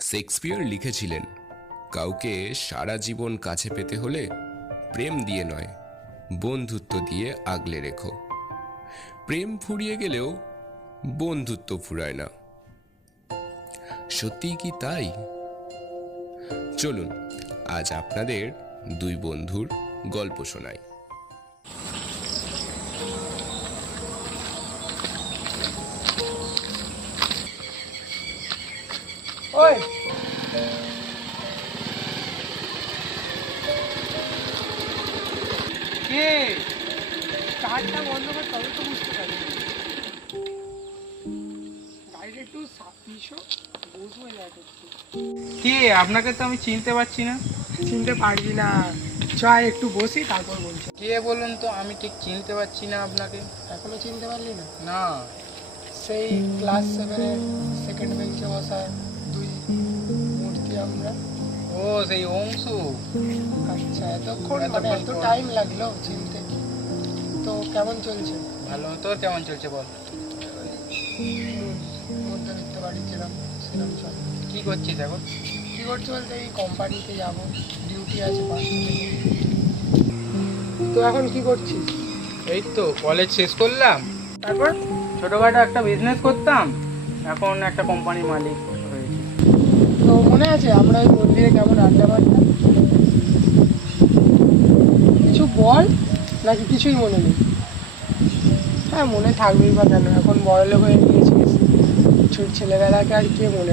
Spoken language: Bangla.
শেক্সপিয়ার লিখেছিলেন, কাউকে সারা জীবন কাছে পেতে হলে প্রেম দিয়ে নয়, বন্ধুত্ব দিয়ে আগলে রেখো। প্রেম ফুরিয়ে গেলেও বন্ধুত্ব ফুরায় না। সত্যিই কি তাই? চলুন, আজ আপনাদের দুই বন্ধুর গল্প শোনাই। ওই। কে? কারটা বন্ধ কর তবে তো বুঝতে পারি গাড়িটা একটু সাপিসো কে আপনাকে তো আমি চিনতে পারছি না। চিনতে পারবি না। চ একটু বসি তারপর বলছি। কে বলুন তো আমি ঠিক চিনতে পারছি না আপনাকে। এখনও চিনতে পারলি না? না। সেই ক্লাস সেভেনের সেকেন্ড বেঞ্চে বসা। দুই মূর্তি আমরা। ও সেই অংশু। আচ্ছা এতক্ষণ মানে এত টাইম লাগল চিনতে। তো কেমন চলছে? ভালো তোর কেমন চলছে বল? মধ্যবিত্ত বাড়ি যেরকম সেরকম চল। কি করছিস এখন? কী করছি বলতে এই কোম্পানিতে যাব। ডিউটি আছে পাঁচটা থেকে। তো এখন কি করছিস? এই তো কলেজ শেষ করলাম। তারপর? ছোটখাটো একটা বিজনেস করতাম। এখন একটা কোম্পানির মালিক। মনে আছে আমরা ওই মন্দিরে কেমন আড্ডা মারতাম? কিছু বল? নাকি কিছুই মনে নেই? হ্যাঁ মনে থাকবেই বা কেন? এখন বড়লোক হয়ে গিয়েছিস। ছেলেবেলাকে আর কে মনে